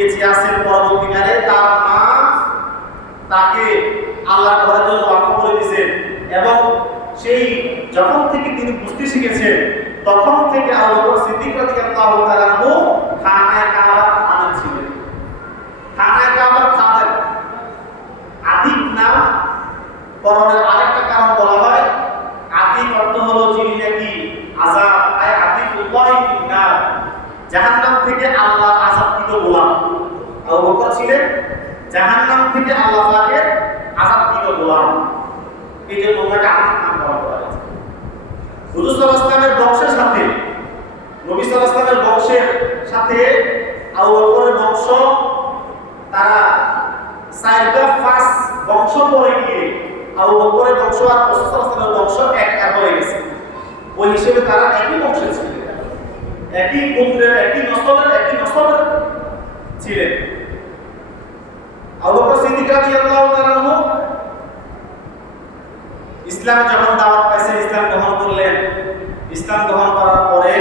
বেঁচে আছেন পরবর্তীকালে তার মা তাকে আল্লাহর ঘরের জন্য ওয়াকফ করে দিয়েছেন এবং সেই যখন থেকে তিনি বুঝতে শিখেছেন তখন থেকে আবু বকর সিদ্দিক রাদিয়াল্লাহু তাআলা আনহু খানায়ে কাবার খাদেম ছিলেন। খানায়ে কাবার খাদেম আতিক নাম পরনের আরেকটা কারণ বলা হয়, আতিক অর্থ হলো যিনি নাকি আযাব আয় আতিকুল্লাহি ফিন্নার, জাহান্নাম থেকে আল্লাহর আযাবকৃত গোলাম। আবু বকর ছিলেন জাহান্নাম থেকে আল্লাহ পাকের আযাবকৃত গোলাম, এই জন্য ওনাকে আতিক নাম বলা হয়েছে। হুজুর সাল্লাল্লাহু আলাইহি ওয়াসাল্লামের বংশের সাথে নবী সাল্লাল্লাহু আলাইহি ওয়াসাল্লামের বংশের সাথে আবু বকরের বংশ তারা সাইবা ফাস বংশ পড়ে গিয়ে আবু বকরের বংশ আর রাসূল সাল্লাল্লাহু আলাইহি ওয়াসাল্লামের বংশ এক হয়ে গেছে। ওই হিসেবে তারা একই বংশে ছিলেন, একই গোত্রের একই নসলের ছিলেন। আবু বকর সিদ্দিক রাদিয়াল্লাহু তাআলা আনহু ইসলামে যখন দাওয়াত পাইছেন, ইসলাম গ্রহণ করলেন। ইসলাম গ্রহণ করার পরে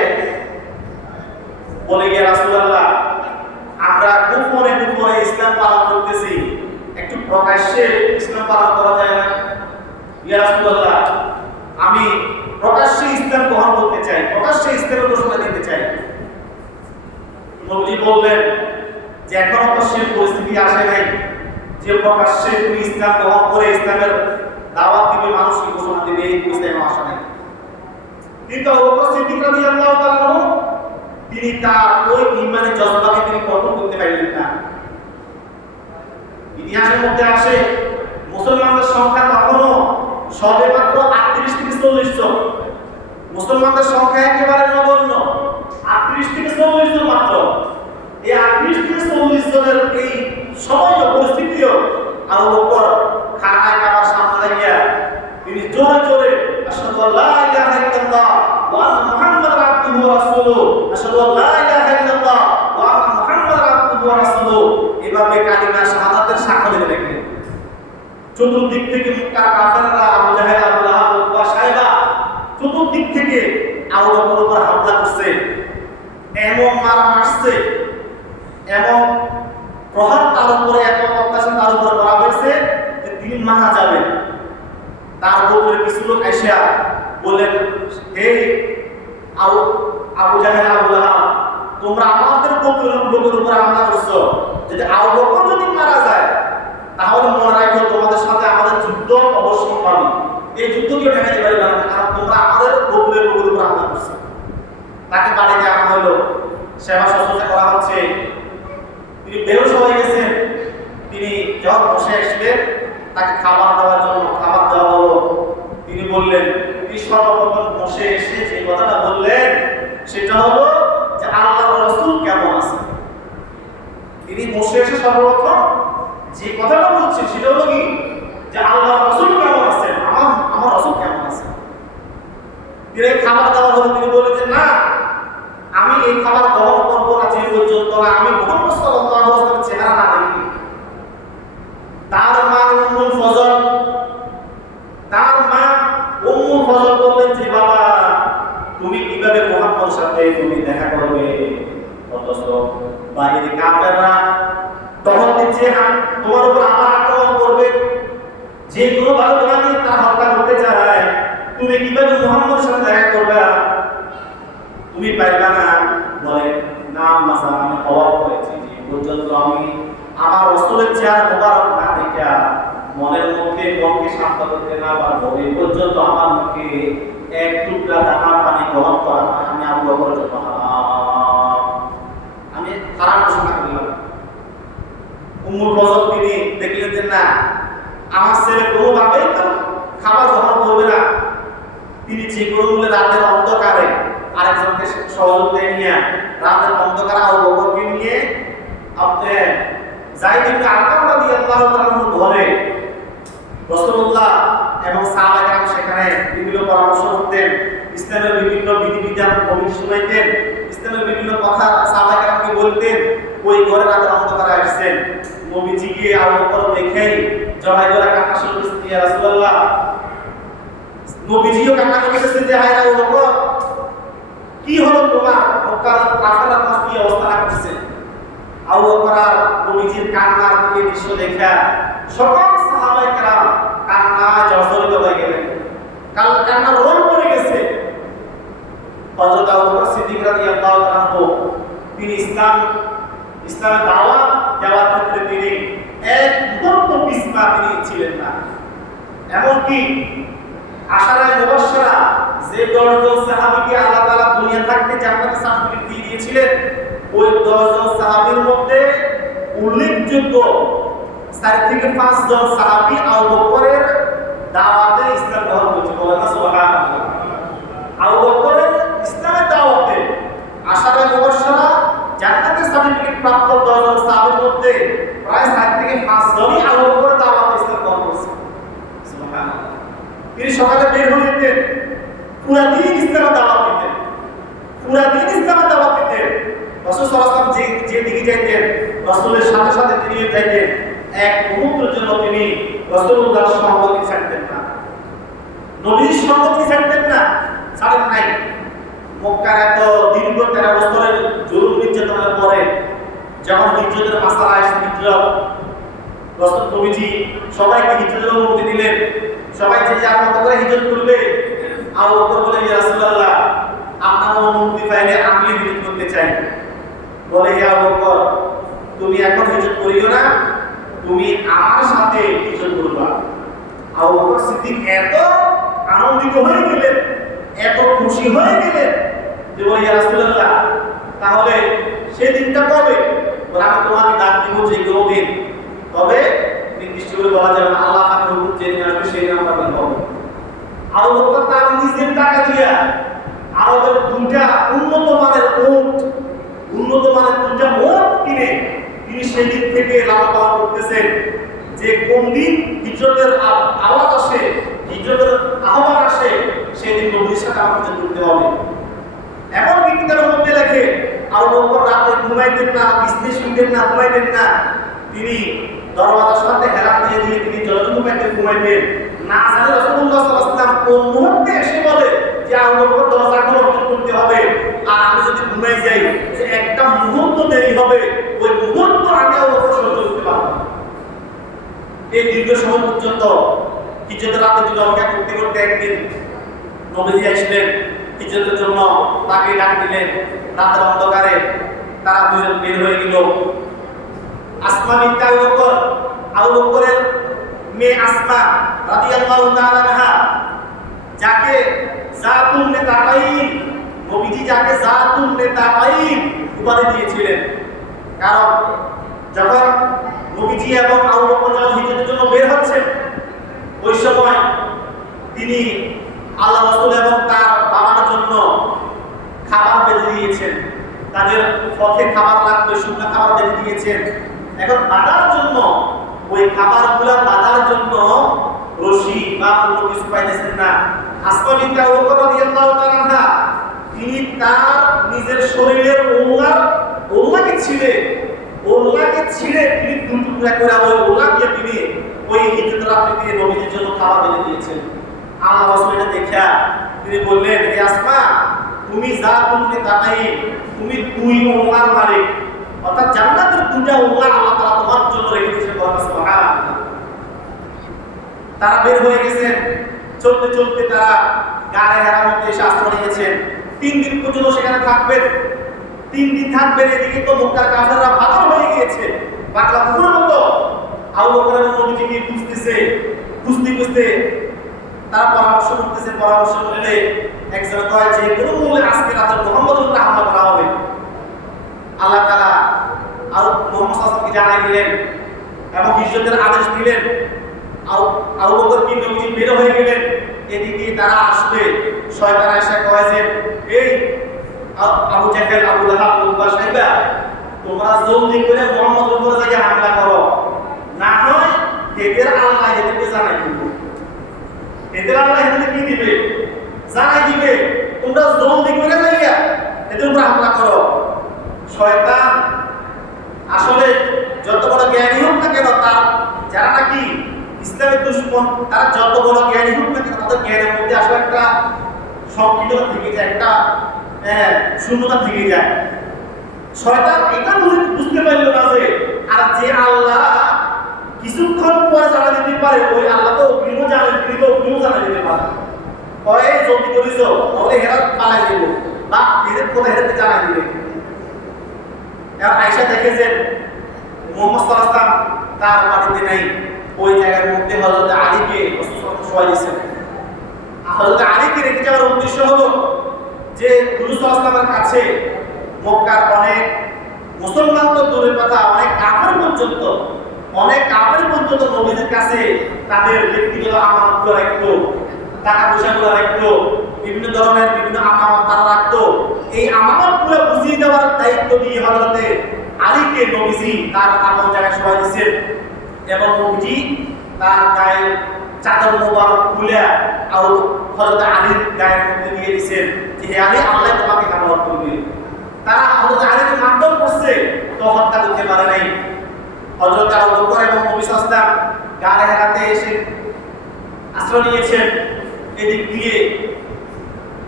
বলে গিয়ে রাসূলুল্লাহ আমরা গোপনে ইসলাম পালন করতেছি, একটু প্রকাশ্যে ইসলাম পালন করা যায় না? ইয়া রাসূলুল্লাহ আমি প্রকাশ্যে ইসলাম গ্রহণ করতে চাই, প্রকাশ্যে ইসলামের ঘোষণা দিতে চাই। নবী বললেন যে এখনো তো সেই পরিস্থিতি আসে নাই যে প্রকাশ্যে তুমি ইসলাম গ্রহণ করে ইসলামের দাওয়াত দিবে, মানুষকে ঘোষণা দিবে, এই পরিস্থিতি আসে নাই। কিন্তু আবু বকর সিদ্দিক রাদিয়াল্লাহু তাআলা আনহু তিনি তার ওই ঈমানের জজবাকে তিনি কন্ট্রোল করতে পারলেন না। ইতিহাসের মধ্যে আসে মুসলমানদের সংখ্যা তখনও সবেমাত্র 38 থেকে 40 জন, মুসলমানদের সংখ্যা একেবারে নগণ্য, 38 থেকে 40 জন মাত্র। এই 38 থেকে 40 জনের এই সময় পরিস্থিতিও আবু বকর খানায়ে কাবার সামনে দাঁড়িয়ে তিনি জোরে আশহাদু আল্লা ইলাহা ইল্লাল্লাহ ওয়া আন্না মুহাম্মাদার আবদুহু ওয়া রাসূলুহু, আশহাদু আল্লা ইলাহা ইল্লাল্লাহ ওয়া আন্না মুহাম্মাদার আবদুহু ওয়া রাসূলুহু, এভাবে কালিমা শাহাদাতের সাক্ষ্য দিতে লাগলেন। চতুর্দিক থেকে কাফেররা আবু জাহেল, আবু লাহাব, উতবা, সাইবা চতুর্দিক থেকে আবু বকরের উপর হামলা করছে, এমন মার মারছে, এমন প্রহার তার উপরে, এত অত্যাচার তার উপরে করা হয়েছে যে তিনি মারা যাবেন। তার উপরে কিছু লোক আইসা বললেন, হে আবু জাহেল, আবু লাহাব, তোমরা আমাদের লোকের উপর হামলা করছো, যদি আবু বকর যদি মারা যায় তাহলে মনে রাখো তোমাদের সাথে আমাদের যুদ্ধ অবশ্যই পাবে, এই যুদ্ধ কেউ ঠেকাতে পারবে না, কারণ তোমরা আমাদের লোকের উপর হামলা করছো। তাকে বাড়িতে আনা হলো, সেবা শুশ্রূষা করা হচ্ছে, তিনি বেহুশ হয়ে গেছেন। তিনি যখন বসে আসলেন তাকে খাবার দেওয়ার জন্য খাবার দেওয়া হলো। তিনি বললেন, তিনি সর্বপ্রথম বসে এসে যে কথাটা বললেন সেটা হলো যে আল্লাহর রাসূল কেমন আছেন। তিনি বসে এসে সর্বপ্রথম যে কথাটা বলছেন সেটা হলো কি যে আল্লাহর রাসূল কেমন আছেন, আমার রাসূল কেমন আছেন। তিনি খাবার দেওয়া হলো, তিনি বললেন যে না, আমি এই খাবার গ্রহণ করবো না যে পর্যন্ত না আমি মুহাম্মদ সাল্লাল্লাহু আলাইহি ওয়াসাল্লামের চেহারা না দেখি। তার মা উম্মুল ফজল বললেন যে বাবা তুমি কিভাবে মুহাম্মদের সাথে তুমি দেখা করবে, অথচ বাইরে কাফেররা টহল দিচ্ছে, তোমার উপর আবার আক্রমণ করবে, যে কোনো ভালো তোমাকে তার হত্যা করতে চায়, তুমি কিভাবে মুহাম্মদের সাথে দেখা করবে, তুমি পারবে না। বলে না মাসা, আমি অবাক হয়েছি যে পর্যন্ত আমি আমার রাসূলের চেহারা মোবারক না দেখা মনের মধ্যে মনকে শান্ত করতে না পারবো, এই পর্যন্ত আমার মুখে এক টুকরা দানা পানি গ্রহণ করা হয় আমি আবু বকরের জন্য আমি হারাম ঘোষণা করলাম। উম্মুল ফজল তিনি দেখলেন যে না, আমার ছেলে কোনোভাবেই তো খাবার গ্রহণ করবে না। তিনি যে কোনো মূল্যে রাতের অন্ধকারে আরেকজনকে সহযোগিতা নিয়ে রাতের অন্ধকারে আবু বকরকে নিয়ে আপনি যায়েদ ইবনে আরকাম রাদিয়াল্লাহু তাআলা ঘরে রাসূলুল্লাহ এবং সাহাবায়ে কেরাম সেখানে বিভিন্ন পরামর্শ করতেন, ইসলামের বিভিন্ন বিধিবিধান কমিটি শুনাইতেন, ইসলামের বিভিন্ন কথা সাহাবায়ে কেরামকে বলতেন। ওই ঘরে রাতের অন্ধকারে আসছেন, নবীজিকে আবু বকর দেখেই জড়াই কান্না শুরু করেছেন, ইয়া রাসূলুল্লাহ। নবীজিও কান্না করতেছেন যে হায় আবু বকর, কি হলো তোমার? মক্কার কাফেররা কি অবস্থা করছে? আবু বকর আর নবীজির কান্নার দিকে দৃশ্য দেখা সকল সাহাবায়ে কেরাম কান্নায় জর্জরিত হয়ে গেলেন, কান্নার রোল পড়ে গেছে। হযরত আবু বকর সিদ্দিক রাদিয়াল্লাহু তাআলা তিনি ইসলামের দাওয়াত দেওয়ার ক্ষেত্রে তিনি এক মুহূর্ত পিছপা তিনি ছিলেন না। এমনকি আশারায়ে মুবাশশারা যে 10 জন সাহাবীকে আল্লাহ তাআলা দুনিয়া থাকতে জান্নাতের সার্টিফিকেট দিয়ে দিয়েছিলেন, ওই 10 জন সাহাবীর মধ্যে উল্লেখযোগ্য 4 থেকে 5 জন সাহাবী আবু বকরের দাওয়াতে ইসলাম গ্রহণ করেছে। বলেন না সুবহানাল্লাহ। আবু বকরের ইসলামের দাওয়াতে আশারায়ে মুবাশশারা জান্নাতের সার্টিফিকেট প্রাপ্ত 10 জন সাহাবীর মধ্যে প্রায় 4 থেকে 5 জনই আবু বকরের দাওয়াতে ইসলাম গ্রহণ করেছে। সুবহানাল্লাহ। তিনি সকালে বের হয়ে যেতেন, পুরা দিন ইসলামের দাওয়াত দিতেন, পুরা দিন ইসলামের দাওয়াত দিতেন। রাসূল সাল্লাল্লাহু আলাইহি ওয়াসাল্লাম যে দিকে যাইতেন, রাসূলের সাথে সাথে তিনি যাইতেন। এক মুহূর্তের জন্য তিনি রাসূলুল্লাহর সঙ্গতি ছাড়তেন না, নবীর সঙ্গতি ছাড়তেন না, ছাড়েন নাই। মক্কার এত দীর্ঘ 13 বছরের জুলুম নির্যাতনের পরে যখন হিজরতের মাসালা আসে, হিজরত, রাসূল নবীজি সবাইকে হিজরতের অনুমতি দিলেন। সবাই যে যার মতো করে হিজরত করবে। আবু বকর বলে, ইয়া রাসূলুল্লাহ, আপনার অনুমতি পাইলে আমি হিজরত করতে চাই। বলে, ইয়া আবু বকর, তুমি এখন হিজরত করিও না, তুমি আমার সাথে হিজরত করবা। আবু বকর সিদ্দিক এত আনন্দিত হয়ে গেলেন, এত খুশি হয়ে গেলেন যে বলে, ইয়া রাসূলুল্লাহ, তাহলে সেই দিনটা কবে? বলে, আমি তোমাকে ডাক দিব যে কোনো দিন, তবে নির্দিষ্ট করে বলা যাবে না, আল্লাহ পাকের হুকুম যেদিন আসবে সেই দিন আমরা বের হব। আবু বকর তার নিজের টাকা দিয়া আরবের 2টা উন্নত মানের উট কিনে তিনি সেদিন থেকে লালন পালন করতেছেন যে কোন দিন হিজরতের আওয়াজ আসে, হিজরতের আহ্বান আসে, সেদিন নবীর সাথে আমাদের করতে হবে। এমন কিতাবের মধ্যে লেখে আবু বকর রাতে ঘুমাইতেন না, বিছানায় শুতেন না, ঘুমাইতেন না। তিনি দরওয়াজার সাথে হেলান দিয়ে দিয়ে তিনি যতটুকু পাইতেন ঘুমাইতেন। না জানে রাসূলুল্লাহ সাল্লাল্লাহু আলাইহি ওয়াসাল্লাম কোন মুহূর্তে এসে বলে যে আবু বকর দরজা খোলো, করতে হবে। আর আমি যদি ঘুমাই যাই যে একটা মুহূর্ত দেরি হবে, ওই মুহূর্ত আগে আবু বকর সহ্য করতে পারবে না। এই দীর্ঘ সময় পর্যন্ত হিজরতের রাতে যদি অপেক্ষা করতে করতে একদিন নবীজি আসলেন হিজরতের জন্য, তাকে ডাক দিলেন। রাতের অন্ধকারে তারা দুজন বের হয়ে গেল। আসমা বিনতে আবু বকরের মেয়ে আসমা রাদিয়াল্লাহু তাআলা আনহা, যাকে জাতুন নেতাকাইন, নবীজি যাকে জাতুন নেতাকাইন উপাধি দিয়েছিলেন। কারণ যখন নবীজি এবং আবু বকর যখন হিজরতের জন্য বের হচ্ছেন, ওই সময় তিনি আল্লাহ রাসূল এবং তার বাবার জন্য খাবার বেঁধে দিয়েছেন। তাদের পথে খাবার লাগবে, শুকনো খাবার বেঁধে দিয়েছেন। এখন বাঁধার জন্য, ওই খাবারগুলো বাঁধার জন্য রশি বা কোনো কিছু পাইতেছেন না। আসমা বিনতে আবু বকর রাদিয়াল্লাহু তাআলা আনহা তিনি তার নিজের শরীরের ওড়নাকে ছিঁড়ে তিনি টুকরা করে ওই ওড়না দিয়ে তিনি ওই হিজরত রাত্রিতে নবীজির জন্য খাবার বেঁধে দিয়েছেন। আল্লাহ রাসূল এটা দেখা তিনি বললেন, হে আসমা, তুমি যা তুমি তাকাই, তুমি দুই ওড়নার মালিক, অর্থাৎ জান্নাতের 2টা ওড়না আল্লাহ তাআলা তোমার জন্য রেখে দিয়েছেন। সুবহানাল্লাহ। তারা বের হয়ে গেছেন। চলতে চলতে তারা গাড়ে হেরার মধ্যে এসে আশ্রয় নিয়েছেন। 3 দিন পর্যন্ত সেখানে থাকবেন। 3 দিন থাকবেন। এদিকে তো মক্কার কাফেররা পাগল হয়ে গিয়েছে, পাগলা কুকুরের মতো আবু বকর এবং নবীজিকে খুঁজতে তারা পরামর্শ করতে একজন কয় যে কোনো মূল্যে আজকে রাতে মুহাম্মদের উপরে হামলা করা হবে। আল্লাহ তাআলা আর মুহাম্মদ সাল্লাল্লাহু আলাইহি ওয়াসাল্লামকে জানাই দিলেন এবং হিজরতের আদেশ দিলেন। আবু বকর কি নবীজি বের হয়ে গেলেন। এদিকে তারা আসবে, শয়তান এসে কয় যে, এই আবু জাহেল, আবু লাহাব, উতবা, সাইবা, তোমরা জলদি করে মুহাম্মদের উপরে গিয়ে হামলা করো, না হয় এদের আল্লাহ এদেরকে জানাই দিবে। এদের আল্লাহ এদেরকে কি দিবে? জানাই দিবে। তোমরা জলদি করে যাইয়া এদের উপরে হামলা করো। শয়তান আসলে যত বড় জ্ঞানী হোক না কেন, তার যারা নাকি ইসলামের দুশমন, তারা যত বড় জ্ঞানী হোক না কেন, তাদের জ্ঞানের মধ্যে আসলে একটা সংকীর্ণতা থেকে যায়, একটা শূন্যতা থেকে যায়। শয়তান এটা বুঝতে পারল না যে আর যে আল্লাহ কিছুক্ষণ পরে জানা দিতে পারে ওই আল্লাহ তো অগ্নিও জানা দিতে পারে। পরে জলদি করিস তাহলে হেরা পালাই দেব বা নিজের কোথায় হেরাতে জানা দিবে। আর আয়েশা দেখে যে মুহাম্মদ সাল্লাল্লাহু আলাইহি ওয়াসাল্লাম তার বাড়িতে নাই, ওই জায়গার মধ্যে হযরত আলীকে শোয়া দিয়েছেন। হযরত আলীকে রেখে যাওয়ার উদ্দেশ্য হলো যে রাসূল সাল্লাল্লাহু আলাইহি ওয়াসাল্লামের কাছে মক্কার অনেক মুসলমান তো দূরের কথা অনেক কাফের পর্যন্ত নবীদের কাছে তাদের ব্যক্তিগত আমানতগুলো রাখতো, টাকা পয়সাগুলো রাখতো, বিভিন্ন ধরনের বিভিন্ন আমানত তারা রাখতো। এই আমানতগুলো বুঝিয়ে দেওয়ার দায়িত্ব দিয়ে হযরতে আলীকে নবীজি তার আপন জায়গায় শোয়া দিয়েছেন এবং নবীজি তার গায়ে চাদর মোবারক খুলে আর হযরত আলীর গায়ের মধ্যে দিয়ে দিয়েছেন যে হে আলী, আল্লাহ তোমাকে হেফাজত করবে। তারা হযরত আলীকে মারধর করছে তো হত্যা করতে পারে নাই। হযরত আবু বকর এবং নবী সাল্লাল্লাহু আলাইহি ওয়াসাল্লাম গায়ে হাতে এসে আশ্রয় নিয়েছেন। এদিক দিয়ে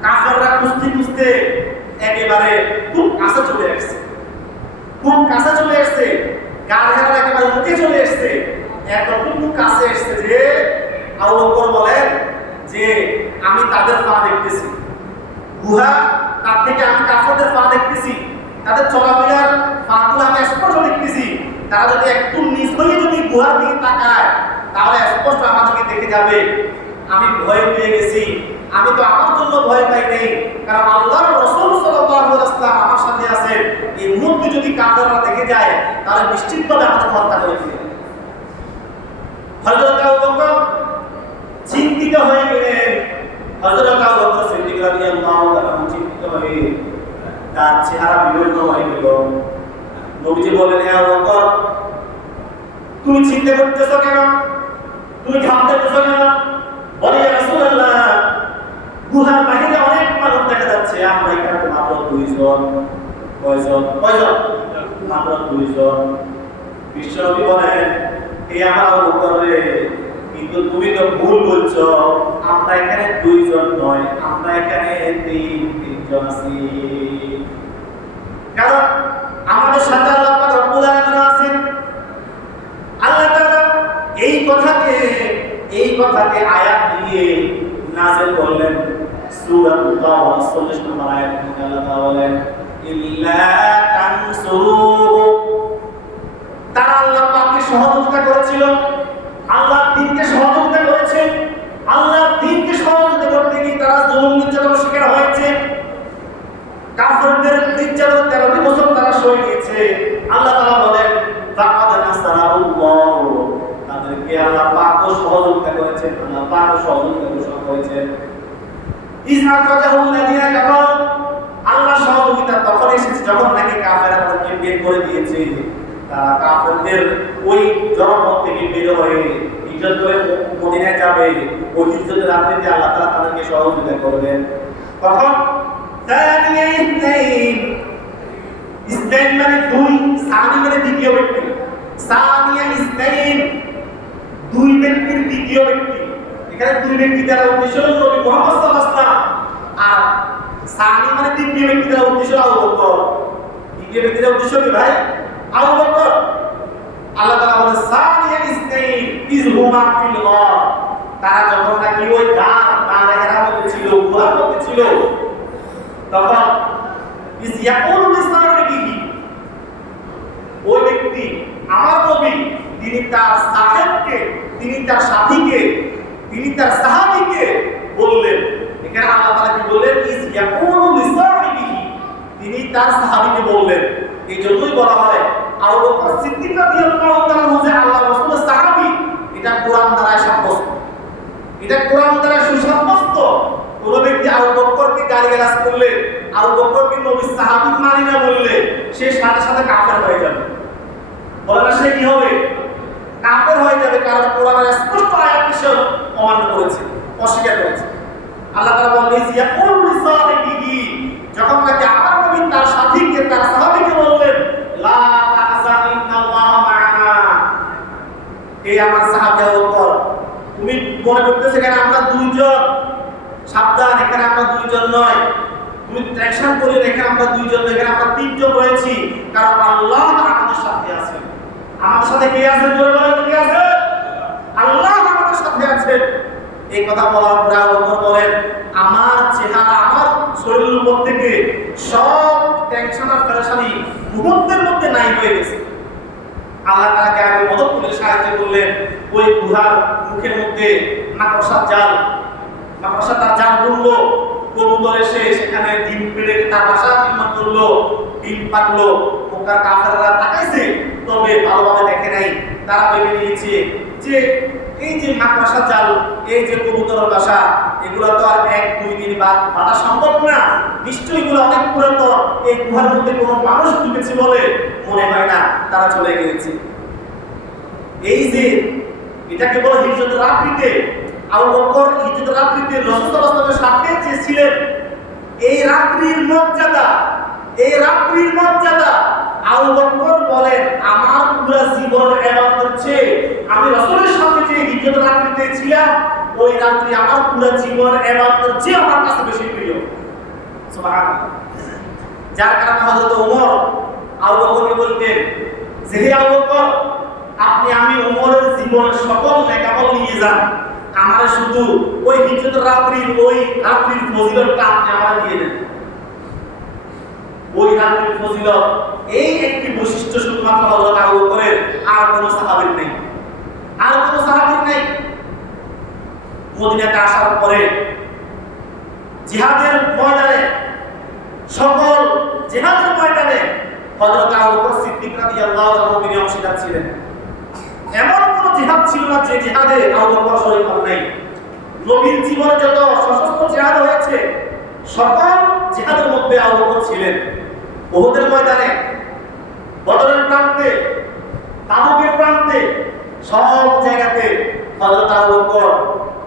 কাফেররা কুস্তি একেবারে খুব কাছে চলে আসছে, গায়ে হাত একেবারে মুখে চলে আসছে, এতটুকু কাছে আসছে যে আবু বকর বলেন যে আমি তাদের পা দেখতেছি, গুহা তার থেকে আমি কাফেরদের পা দেখতেছি, তাদের চলাফেরার পাগুলো আমি স্পষ্ট দেখতেছি। তারা যদি একটু নিচ হয়ে যদি গুহার দিকে তাকায় তাহলে স্পষ্ট আমাদেরকে দেখে যাবে। আমি ভয় পেয়ে গেছি। আমি তো আমার জন্য ভয় পাই নাই, কারণ আল্লাহর রাসূল সাল্লাল্লাহু আলাইহি ওয়াসাল্লাম আমার সাথে আছেন। এই মুহূর্তে যদি কাফেররা দেখে যায় তাহলে নিশ্চিতভাবে আমাদের হত্যা করে দিবে। হযরত আবু বকর চিন্তিত হয়ে গেলেন। হযরত আবু বকর সিদ্দিক রাদিয়াল্লাহু তাআলা চিন্তিত হয়ে তার চেহারা বিবর্ণ হয়ে গেল। নবীজি বলেন, হে আবু বকর, তুমি চিন্তা করতেছো কেন? তুমি ঘামতেছো কেন? বলে, ইয়া রাসূলুল্লাহ, গুহার বাইরে অনেক মানুষ দেখা যাচ্ছে, আমরা এখানে মাত্র 2 জন। কয়জন? মাত্র 2 জন। বিশ্বনবী বলেন, হে আমার আবু বকর রে, কিন্তু তুমি তো ভুল বলছো, আমরা এখানে 2 জন নয়, আমরা এখানে 3 জন আছি। কারণ আমাদের সাথে আল্লাহ পাক রব্বুল আলামিন আছেন। আল্লাহ তাআলা এই কথাকে আয়াত দিয়ে নাযিল করলেন। সূরা তাওবা 40 নম্বর আয়াত থেকে আল্লাহ তাআলা বলেন, ইল্লা তানসুরু, তারা আল্লাহ পাককে সহযোগিতা করেছিল, আল্লাহর দ্বীনকে সহযোগিতা করেছে। আল্লাহর দ্বীনকে সহযোগিতা করতে গিয়ে তারা জুলুম নির্যাতনের শিকার হয়েছে। কাফেরদের নির্যাতন 13টি বছর তারা সয়ে গিয়েছে। আল্লাহ তাআলা বলেন, ফাকাদ নাসারাল্লাহ, তাদেরকে আল্লাহ পাক সহযোগিতা করেছেন, আল্লাহ পাক সহযোগিতা ঘোষণা করেছেন। ইসরাফাজাহুল্লাযিনা কাফারু, আল্লাহ সহযোগিতা তখন এসেছে যখন নাকি কাফেররা তাদেরকে বের করে দিয়েছে। তারা কাফেরদের ওই জনপদ থেকে বের হয়ে হিজরত করে মদিনায় যাবে। ওই হিজরতের রাত্রিতে আল্লাহ তাআলা তাদেরকে সহযোগিতা করবেন। তখন সানিয়া ইসনাইন মানে 2, সানি মানে দ্বিতীয় ব্যক্তি। সানিয়া ইসনাইন 2 ব্যক্তির দ্বিতীয় ব্যক্তি। এখানে 2 ব্যক্তি দ্বারা উদ্দেশ্য হলো নবী মুহাম্মদ সাল্লাল্লাহু আলাইহি ওয়াসাল্লাম, আর সানি মানে তৃতীয় ব্যক্তি দ্বারা উদ্দেশ্য আবু বকর। দ্বিতীয় ব্যক্তির উদ্দেশ্য কি ভাই? আবু বকর। আল্লাহ তাআলা বলেন, সানিয়া ইসনাইন ইযহুমা ফিল গার, তারা যখন নাকি ওই গারের মধ্যে ছিল, গুহার মধ্যে ছিল, তখন ইয়াকুলু লিসাহিবিহি, ওই ব্যক্তি আমার নবী তিনি তার সাহেবকে, তিনি তার সাথীকে, তিনি তার সাহাবীকে বললেন। এখানে আল্লাহ তাআলা কি বললেন? ইয়াকুলু লিসাহিবিহি, তিনি তার সাহাবীকে বললেন। এই জন্যই বলা হয় আবু বকর সিদ্দিক রাদিয়াল্লাহু তাআলা যে আল্লাহর রাসূলের সাহাবী, এটা কোরআন দ্বারা সাব্যস্ত, এটা কোরআন দ্বারা সুসাব্যস্ত। কোন ব্যক্তি আবু বকরকে গালিগালাজ করলে, আবু বকরকে নবীর সাহাবী মানি না বললে, সে সাথে সাথে কাফের হয়ে যাবে। বলে না, সে কি হবে? কাফের হয়ে যাবে, কারণ কোরআনের স্পষ্ট আয়াত সে অমান্য করেছে, অস্বীকার করেছে। আল্লাহ তাআলা বলেন, ইয়াকুলু লিসাহিবিহি, যখন নাকি আমার নবী তার সাথীকে, তার সাহাবীকে বললেন, লা তাহজান ইন্নাল্লাহা মা'ানা, এই আমার সাহাবী আবু বকর, তুমি মনে করতেছো কেন আমরা 2 জন? সাবধান, এখানে আমরা 2 জন নয়, তুমি টেনশন করে দেখেন আমরা দুইজন, দেখেন আমরা তিনজন রয়েছি, কারণ আল্লাহ আমাদের সাথে আছে। আমাদের সাথে কে আছে? জোরে বলেন, কে আছে? আল্লাহ আমাদের সাথে আছে। এই কথা বলার পরে আবু বকর বলেন, আমার চেহারা, আমার শরীরের উপর থেকে সব টেনশন আর পেরেশানি মুহূর্তের মধ্যে নাই হয়ে গেছে। আল্লাহ তাআলাকে আগে মদত করে সাহায্য করলেন। ওই গুহার মুখের মধ্যে মাকড়সার জাল, মাকড়সা তার জাল বুনলো, কবুতর এসে সেখানে ডিম পেড়ে তার বাসা নির্মাণ করলো, ডিম পারলো। মক্কার কাফেররা তাকাইছে, তবে ভালোভাবে দেখে নাই। তারা ভেবে নিয়েছে যে এই যে মাকড়সা জাল, এই যে কবুতরের বাসা, এগুলো তো আর 1-2 দিন বাঁধা সম্ভব না, নিশ্চয়ই এগুলো অনেক পুরাতন, এই গুহার মধ্যে কোনো মানুষ ঢুকেছে বলে মনে হয় না। তারা চলে গিয়েছে। এই যে এটাকে বলে হিজরতের রাত্রিতে, আবু বকর হিজরতের রাত্রিতে রাসূল সাল্লাল্লাহু আলাইহি ওয়াসাল্লামের সাথে যে ছিলেন, এই রাত্রির মর্যাদা, এই রাত্রির মর্যাদা আবু বকর বলেন, আমার পুরো জীবনের ইবাদত চেয়ে আমি রাসূলের সাথে যে হিজরতের রাত্রিতে ছিলাম, ওই রাত্রি আমার পুরো জীবনের ইবাদত চেয়ে আমার কাছে বেশি প্রিয়। সুবহানাল্লাহ। যার কারণে হযরত ওমর আবু বকরকে বলতেন যে, হে আবু বকর, আপনি আমি ওমরের জীবনের সকল নেকামল নিয়ে যান, আমার শুধু ওই হিজরতের রাত্রির ফজিলতটা আপনি আমার দিয়ে দেন। ওই রাত্রির ফজিলত, এই একটি বৈশিষ্ট্য শুধুমাত্র হযরত আবু বকরের, আর কোনো সাহাবীর নেই, আর কোনো সাহাবীর নেই। মদিনাতে আসার পরে জিহাদের ময়দানে, সকল জিহাদের ময়দানে হযরত আবু বকর সিদ্দিক রাদিয়াল্লাহু আনহু তিনি অংশীদার ছিলেন। এমন কোন জিহাদ ছিল না যে জিহাদে আবু বকর শরীক হন নাই। নবীর জীবনে যত সশস্ত্র জিহাদ হয়েছে, সকল জিহাদের মধ্যে আবু বকর ছিলেন। উহুদের ময়দানে, বদরের প্রান্তে, তাবুকের প্রান্তে, সব জায়গাতে হযরত আবু বকর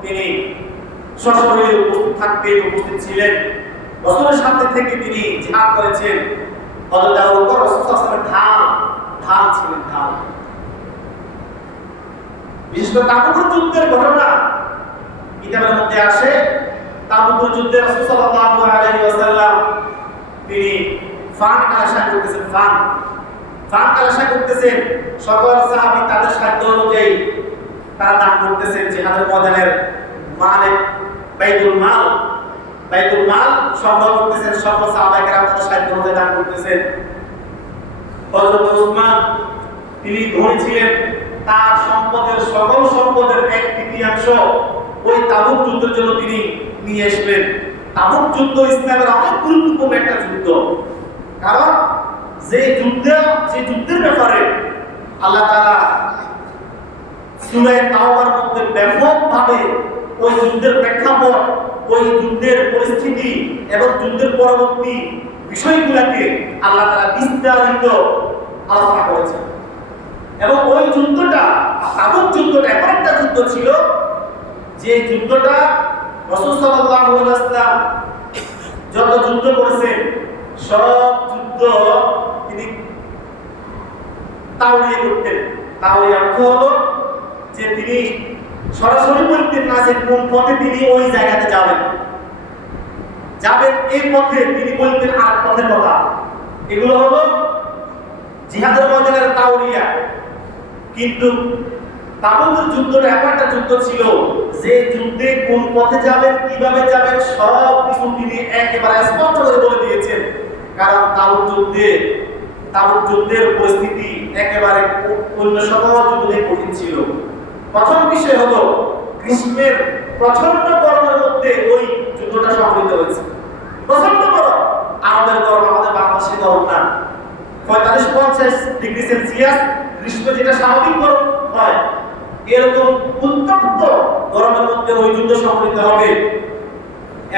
তিনি সশরীরে উপস্থিত থাকতেন, উপস্থিত ছিলেন। রাসূলের সাথে থেকে তিনি জিহাদ করেছেন। হযরত আবু বকর রাসূল সাল্লাল্লাহু আলাইহি ওয়াসাল্লামের ঢাল ছিলেন, ঢাল। বিশেষ করে তাবুকের যুদ্ধের ঘটনা কিতাবের মধ্যে আসে। তাবুকের যুদ্ধে রাসূল সাল্লাল্লাহু আলাইহি ওয়াসাল্লাম তিনি ফান্ড কালেকশন করতেছেন, ফান্ড কালেকশন করতেছেন। সকল সাহাবী তাদের সাধ্য অনুযায়ী তারা দান করতেছেন। জিহাদের ময়দানের মালিক বাইতুল মাল সংগ্রহ করতেছেন। সকল সাহাবায়ে কেরাম তাদের সাধ্য অনুযায়ী দান করতেছেন। হযরত উসমান তিনি ধনী ছিলেন, তার সম্পদের, সকল সম্পদের 1/3 ওই তাবুক যুদ্ধের জন্য তিনি নিয়ে আসলেন। তাবুক যুদ্ধ ইসলামের অনেক গুরুত্বপূর্ণ একটা যুদ্ধ, কারণ যে যুদ্ধের ব্যাপারে আল্লাহ তাআলা সূরা তাওবার মধ্যে ব্যাপকভাবে ওই যুদ্ধের প্রেক্ষাপট, ওই যুদ্ধের পরিস্থিতি এবং যুদ্ধের পরবর্তী বিষয়গুলোকে আল্লাহ তাআলা বিস্তারিত আলোচনা করেছেন। এবং ওই যুদ্ধটা, তাবুক যুদ্ধটা এমন একটা যুদ্ধ ছিল যে যুদ্ধটা রাসূল সাল্লাল্লাহু আলাইহি ওয়াসাল্লাম যত যুদ্ধ করেছেন, সব যুদ্ধ তিনি তাওরিয়া করতেন। তাওরিয়া অর্থ হলো যে তিনি সরাসরি বলতেন না যে কোন পথে তিনি ওই জায়গাতে যাবেন, এই পথে, তিনি বলতেন আর পথের কথা। এগুলো হলো জিহাদের ময়দানের তাওরিয়া। কিন্তু তাবুকের যুদ্ধটা এমন একটা যুদ্ধ ছিল যে যুদ্ধে কোন পথে যাবেন, কিভাবে যাবেন, সব কিছু তিনি একেবারে স্পষ্ট করে বলে দিয়েছেন। কারণ তাবুক যুদ্ধের পরিস্থিতি একেবারে অন্য সকল যুদ্ধে কঠিন ছিল। প্রথম বিষয় হলো গ্রীষ্মের প্রচন্ড গরমের মধ্যে ওই যুদ্ধটা সংঘটিত হয়েছে। প্রচন্ড গরম, আমাদের গরম, আমাদের বাংলাদেশের গরম না। 45-50 ডিগ্রি সেলসিয়াস গ্রীষ্মে যেটা স্বাভাবিক গরম হয়, এরকম উত্তপ্ত গরমের মধ্যে ওই যুদ্ধ সংঘটিত হবে।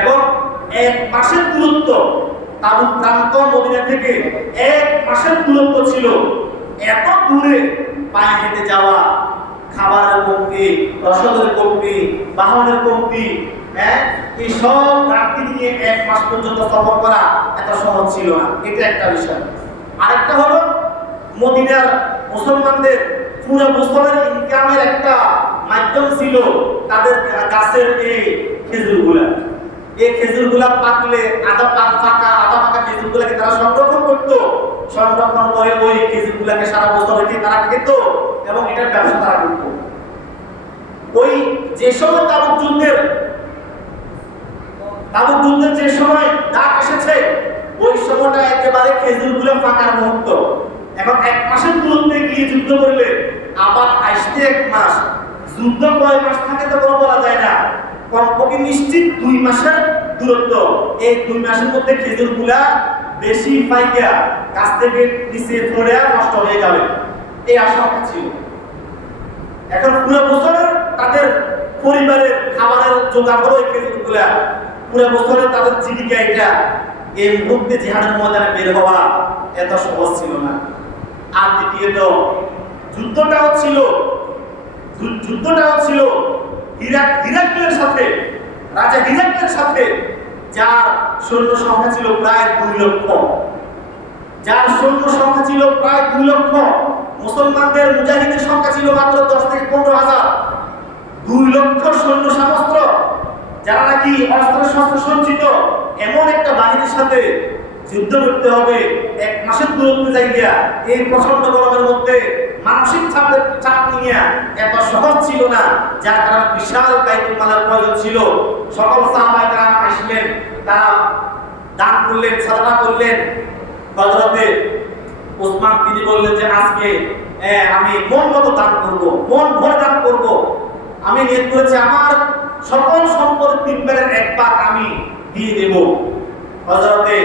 এবং 1 মাসের দূরত্ব, তাবুক প্রান্ত মদিনা থেকে 1 মাসের দূরত্ব ছিল। এত দূরে পায়ে হেঁটে যাওয়া, খাবারের কমতি, রসদের কমতি, বাহনের কমতি, এই সব ঘাটতি নিয়ে 1 মাস পর্যন্ত সফর করা এত সহজ ছিল না। এটা একটা বিষয়। আরেকটা হলো মদিনার মুসলমানদের পুরো বছরের ইনকামের একটা মাধ্যম ছিল তাদের গাছের এই খেজুরগুলা। এই খেজুরগুলা পাকলে আধা পাকা খেজুরগুলাকে তারা সংরক্ষণ করতো, সংরক্ষণ করে ওই খেজুরগুলাকে সারা বছর রেখে তারা খেত এবং এটার ব্যবসা তারা করত। ওই যে সময় তাবুক যুদ্ধের যে সময় ডাক এসেছে, ওই সময়টা একেবারে খেজুরগুলো পাকার মুহূর্ত। এখন 1 মাসের দূরত্বে গিয়ে যুদ্ধ করলে আবার আসতে 1 মাস, যুদ্ধ কয় মাস থাকে তো কোনো বলা যায় না, কমপক্ষে নিশ্চিত 2 মাসের দূরত্ব। এই 2 মাসের মধ্যে খেজুরগুলা বেশি পাইকা গাছ থেকে নিচে পড়ে নষ্ট হয়ে যাবে, এই আশঙ্কা ছিল। এখন পুরো বছরের তাদের পরিবারের খাবারের জোগাড় হলো এই খেজুরগুলা, পুরো বছরে তাদের জীবিকা এটা। এই মুহূর্তে জিহাদের ময়দানে বের হওয়া এত সহজ ছিল না। আর দ্বিতীয়ত যুদ্ধটাও ছিল হিরাক্লের সাথে, রাজা হিরাক্লের সাথে, যার সৈন্য সংখ্যা ছিল প্রায় 2 লক্ষ, মুসলমানদের মুজাহিদের সংখ্যা ছিল মাত্র 10 থেকে 15,000। 2 লক্ষ সৈন্য সামস্ত্র, যারা নাকি অস্ত্র শস্ত্র সজ্জিত, এমন একটা বাহিনীর সাথে যুদ্ধ করতে হবে 1 মাসের দূরত্বে যাইয়া, এই প্রচন্ড গরমের মধ্যে মানসিক চাপ নিয়ে এত সহজ ছিল না, যার কারণে বিশাল বাইতুল মালের প্রয়োজন ছিল। সকল সাহাবায়ে কেরাম আসলেন, তারা দান করলেন, সাদকা করলেন। হযরতে ওসমান তিনি বললেন যে আজকে আমি মন মতো দান করব, মন ভরে দান করব। আমি নিয়ত করেছি আমার সকল সম্পদ 3 ভাগের 1 ভাগ আমি দিয়ে দেব। হযরতে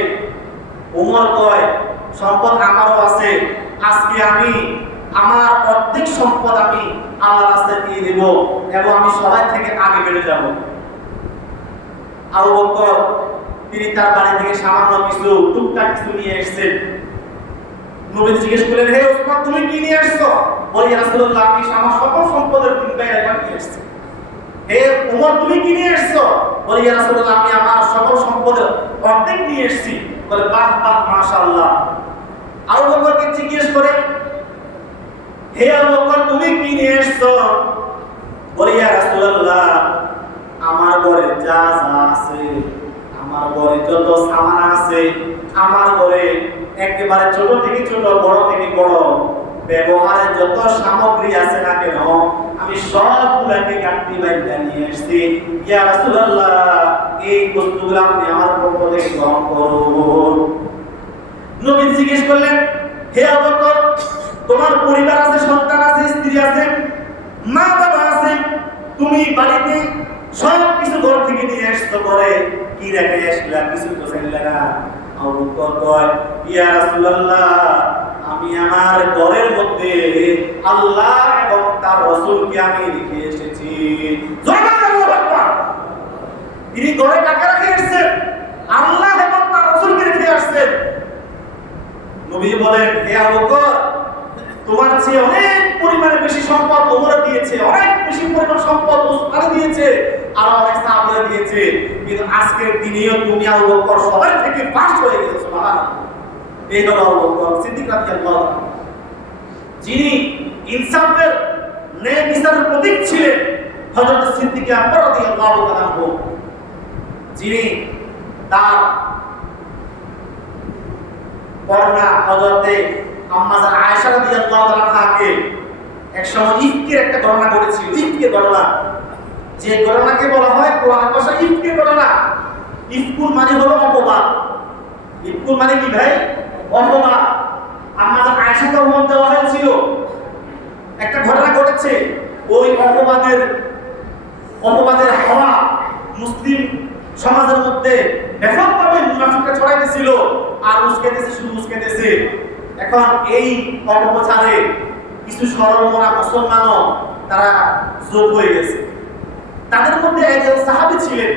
ওমর কয় সম্পদ আমারও আছে, আজকে আমি আমার অর্ধেক সম্পদ আমি আল্লাহর রাস্তায় দিয়ে দেব এবং আমি সবাই থেকে আগে বেড়ে যাব। আবু বকর তিনি তার বাড়ি থেকে সামান্য কিছু টুকটাক কিছু নিয়ে এসেছেন। নবী জিজ্ঞেস করলেন, হে ওসমান তুমি কি নিয়ে আসছো? বলে ইয়া রাসূলুল্লাহ আমি আমার সকল সম্পদের 3 ভাগের 1 ভাগ নিয়ে এসেছি। হে ওমর তুমি কি নিয়ে এসছো? বলে ইয়া রাসূলুল্লাহ আমি আমার সকল সম্পদের অর্ধেক নিয়ে এসেছি। বলে বাহ বাহ মাশাআল্লাহ। আবু বকরকে জিজ্ঞেস করে, হে আবু বকর তুমি কি নিয়ে এসছো? বলে ইয়া রাসূলুল্লাহ আমার ঘরে যা আছে, আমার ঘরে যত সামান আছে, আমার ঘরে একেবারে ছোট থেকে ছোট, বড় থেকে বড় ব্যবহারের যত সামগ্রী আছে না কেন, আমি সবগুলোকে গাঁটটি বাইন্ধা নিয়ে এসেছি। ইয়া রাসূলুল্লাহ এই বস্তুগুলো আপনি আমার পক্ষ থেকে গ্রহণ করুন। নবী জিজ্ঞেস করলেন, হে আবু বকর তোমার পরিবার আছে, সন্তান আছে, স্ত্রী আছে, মা বাবা আছে, তুমি বাড়িতে সব কিছু ঘর থেকে নিয়ে আসছো, করে কি রেখে আসলা? কিছু তো চাইলে না। আবু বকর কয়, ইয়া রাসূলুল্লাহ আমি আমার ঘরের মধ্যে আল্লাহ এবং তার রাসূলকে আমি রেখে এসেছি। তিনি ঘরে কাকে রেখে এসেছেন? আল্লাহ এবং তার রাসূলকে রেখে আসছেন। নবী বলেন, হে আবু বকর তোমার চেয়ে অনেক পরিমাণে বেশি সম্পদ ওমর দিয়েছে, অনেক বেশি পরিমাণ সম্পদ ওসমান দিয়েছে, আর অনেক সাহাবীরা দিয়েছে, কিন্তু আজকের দিনেও তুমি আবু বকর সবার থেকে ফার্স্ট হয়ে গেছো। সুবহানাল্লাহ। এই হলো আবু বকর সিদ্দিক রাদিয়াল্লাহু আনহু, যিনি ইনসাফের ন্যায় বিচারের প্রতীক ছিলেন। হযরত সিদ্দিক আকবর রাদিয়াল্লাহু তাআলা আনহু, যিনি তার বর্ণনা হযরতে আম্মা জান আয়েশা রাদিয়াল্লাহু তাআলা আনহাকে একসময় ইফকের একটা ঘটনা ঘটেছিল। ইফকের ঘটনা, যে ঘটনাকে বলা হয় কোরআন ভাষায় ইফকের ঘটনা। ইফকুল মানে হলো অপবাদ। ইফকুল মানে কি ভাই? অপবাদ। আম্মা জান আয়েশাকে অপবাদ দেওয়া হয়েছিল। একটা ঘটনা ঘটেছে, ওই অপবাদের হাওয়া মুসলিম সমাজের মধ্যে ব্যাপকভাবে মুনাফিকরা ছড়াইতেছিল, আর উস্কাইতেছে, শুধু উস্কাইতেছে। এখন এই অপপ্রচারে কিছু সরল মনা মুসলমানও তারা যোগ হয়ে গেছে। তাদের মধ্যে একজন সাহাবী ছিলেন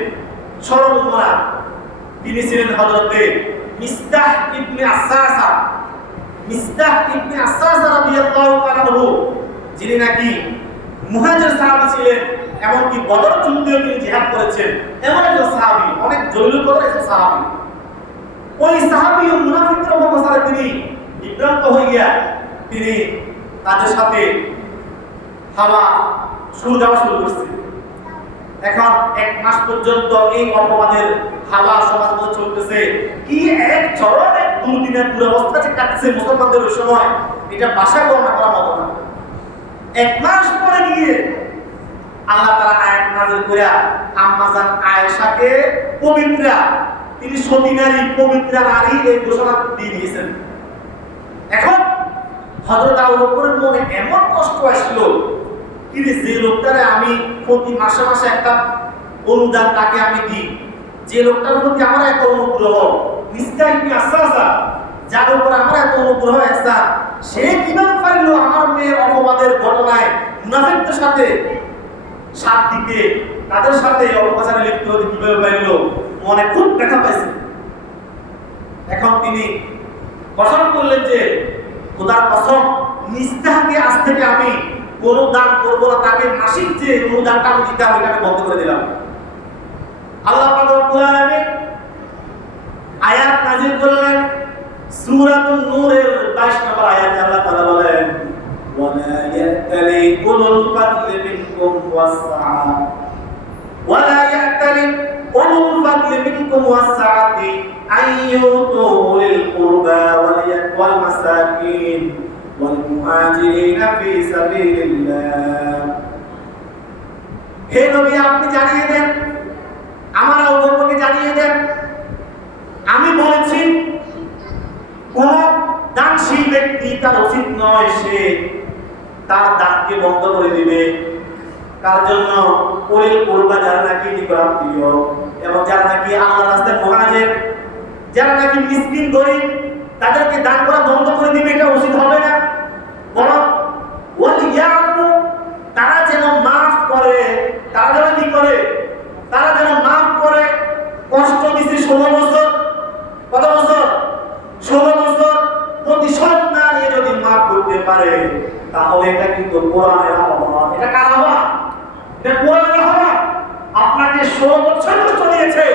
সরল মনা, তিনি ছিলেন হযরতে মিসতাহ ইবনে আসাসা। মিসতাহ ইবনে আসাসা রাদিয়াল্লাহু তাআলা আনহু, যিনি নাকি মুহাজির সাহাবী ছিলেন, এমনকি বদর যুদ্ধেও তিনি জিহাদ করেছেন, এমন একজন সাহাবী, অনেক জলিলুল একজন সাহাবী। ওই সাহাবী ও মুনাফিকদের অপপ্রচারে তিনি বিভ্রান্ত হইয়া তিনি তাদের সাথে হাওয়া সুর দেওয়া শুরু করছে। এখন 1 মাস পর্যন্ত এই অপবাদের হাওয়া সমাজ মধ্যে চলতেছে। কি এক চরম এক দুর্দিনের দুরবস্থা যে কাটছে মুসলমানদের ওই সময়, এটা ভাষায় বর্ণনা করার মতো না। 1 মাস পরে গিয়ে আল্লাহ তাআলা আয়াত নাযিল করে আম্মা জান আয়েশাকে পবিত্রা, তিনি সতী নারী, পবিত্রা নারী এই ঘোষণা দিয়ে দিয়েছেন। এখন হযরত আবু বকরের মনে এমন কষ্ট আসলো, কি যে লোকটারে আমি প্রতি মাসে মাসে একটা অনুদান তাকে আমি দিই, যে লোকটার প্রতি আমার এত অনুগ্রহ, মিসকা ইবনে আসাসা, যার উপর আমার এত অনুগ্রহ আছে, সে কিভাবে পারলো আমার মেয়ের অপবাদের ঘটনায় মুনাফিকদের সাথে সাথ দিতে, তাদের সাথে অপপ্রচারে লিপ্ত হতে কিভাবে পারলো, মনে খুব ব্যথা পাইছে। এখন তিনি কসম করলেন যে খোদার কসম, মিসকাকে আজ থেকে আমি কোনো দান করব না, তাকে মাসিক যে অনুদানটা আমি দিতে হবে আমি বন্ধ করে দিলাম। আল্লাহ পাক রব্বুল আলামিন আয়াত নাযিল করলেন সূরাতুন নূরের 22 নম্বর আয়াতে আল্লাহ তাআলা বলেন, ওয়ালা ইয়াতালি উলুল ফাদলি মিনকুম ওয়াসআ, ওয়ালা ইয়াতালি উলুল ফাদলি মিনকুম ওয়াসআতি আইয়ুতু উলিল কুরবা ওয়াল মাসাকিন والمهاجرين في سبيل الله। হে নবী, আপনি জানিয়ে দেন, আমার আবু বকরকে জানিয়ে দেন, আমি বলেছি কোন দানশীল ব্যক্তি তার উচিত নয় সে তার দানকে বন্ধ করে দিবে। কার জন্য? উলিল কুরবা, যারা নাকি নিকটাত্মীয় এবং যারা নাকি আল্লাহর রাস্তায় মুহাজির, যারা নাকি মিসকিন গরিব, তাদেরকে দান করা বন্ধ করে দিবে, এটা উচিত হবে না। বরং ওয়ালিয়াফু, তারা যেন মাফ করে, তারা যেন কি করে? তারা যেন মাফ করে। কষ্ট দিছে 16 বছর, কত বছর? 16 বছর। প্রতিশোধ না নিয়ে যদি মাফ করতে পারে, তাহলে এটা কিন্তু কোরআনের আহ্বান। এটা কার আহ্বান? এটা কোরআনের আহ্বান। আপনাকে 16 বছর কষ্ট দিয়েছে,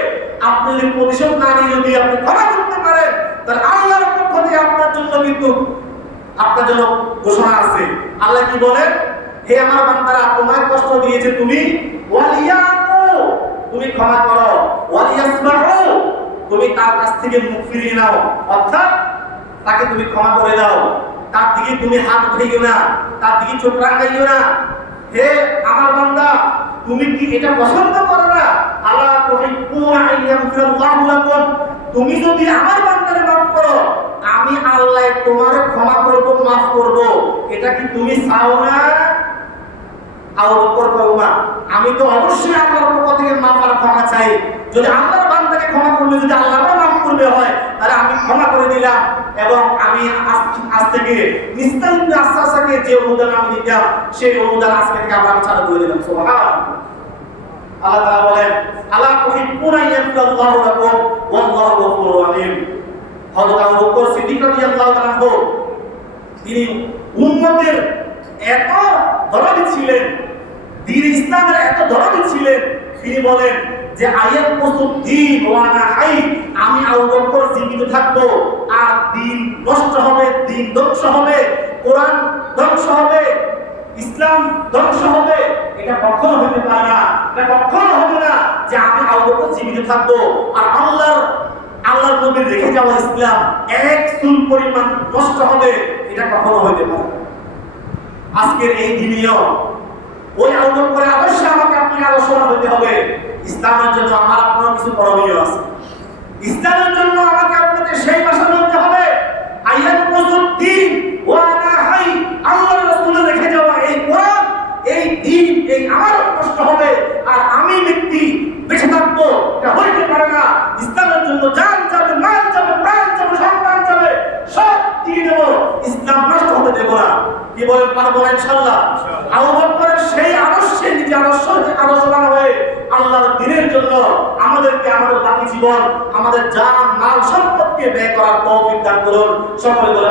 আপনি যদি প্রতিশোধ না নিয়ে যদি আপনি ক্ষমা করতে পারেন, তাহলে আল্লাহর পক্ষ থেকে আপনার জন্য কিন্তু আপনার জন্য ঘোষণা আছে। আল্লাহ কি বলেন? হে আমার বান্দারা, তোমায় কষ্ট দিয়েছে, তুমি ওয়ালিয়াফু, তুমি ক্ষমা করো, ওয়ালিয়াসমাহু, তুমি তার কাছ থেকে মুখ ফিরিয়ে নাও, অর্থাৎ তাকে তুমি ক্ষমা করে দাও, তার দিকে তুমি হাত উঠাইও না, তার দিকে চোখ রাঙাইও না। হে আমার বান্দা, তুমি কি এটা পছন্দ করো না? আল্লাহ তুহিব্বুনা আইয়াগফিরাল্লাহু লাকুম, তুমি যদি আমার বান্দারে মাফ করো, আমি আল্লাহ তোমারে ক্ষমা করব, মাফ করব, এটা কি তুমি চাও না? আবু বকর কওমা, আমি তো অবশ্যই আল্লাহর পক্ষ থেকে মাফ আর ক্ষমা চাই। যদি আল্লাহর বান্দাকে ক্ষমা করলে যদি আল্লাহ মাফ করবে হয়, তাহলে আমি ক্ষমা করে দিলাম এবং আমি আজ থেকে মিসকা ইবনে আসাসাকে যে অনুদান আমি দিতাম, সেই অনুদান আজকে থেকে আবার চালু করে দিলাম। সুবহানাল্লাহ। আল্লাহ তাআলা বলেন, আলা তুহিব্বুনা আইয়াগফিরাল্লাহু লাকুম ওয়াল্লাহু গফুরুর রহিম। হযরত আবু বকর সিদ্দিক রাদিয়াল্লাহু তাআলা তিনি উম্মতের এত দরদি ছিলেন, দ্বীন ইসলামের এত দরদি ছিলেন, তিনি বলেন যে আয়াত মুসুদ্দিন ওয়া আনা হাই, আমি আবু বকর জীবিত থাকবো আর দ্বীন নষ্ট হবে, দ্বীন ধ্বংস হবে, কোরআন ধ্বংস হবে, ইসলাম ধ্বংস হবে, এটা কখনো হতে পারে না। এটা কখনো হবে না যে আমি আবু বকর জীবিত থাকবো আর আল্লাহর নবীর রেখে যাওয়া ইসলাম এক চুল পরিমাণ নষ্ট হবে, এটা কখনো হতে পারে না। আজকের এই দিনেও ওই আবু বকরের আদর্শে আমাকে আপনাকে আলোচনা হতে হবে। ইসলামের জন্য আমার আপনার কিছু করণীয় আছে। ইসলামের জন্য আমাকে আপনাকে সেই ভাষা বলতে হবে, আইয়াত মুসুদ্দিন ওয়া আনা হাই, আল্লাহর রাসূলের রেখে যাওয়া এই কোরআন, এই দ্বীন, এই আমার কষ্ট হবে আর আমি ব্যক্তি বেঁচে থাকবো, এটা হইতে পারে না। ইসলামের জন্য জান যাবে, মাল যাবে, প্রাণ যাবে, সন্তান যাবে, সব দিয়ে দেবো, ইসলাম নষ্ট হতে দেব না। কি বলেন? পারবো না ইনশাআল্লাহ। আবু বকরের সেই আদর্শে নিজে আদর্শবান হয়ে আল্লাহর দ্বীনের জন্য আমাদেরকে আমাদের বাকি জীবন, আমাদের জান, মাল, সম্পদকে ব্যয় করার তৌফিক দান করুন। সকলে বলে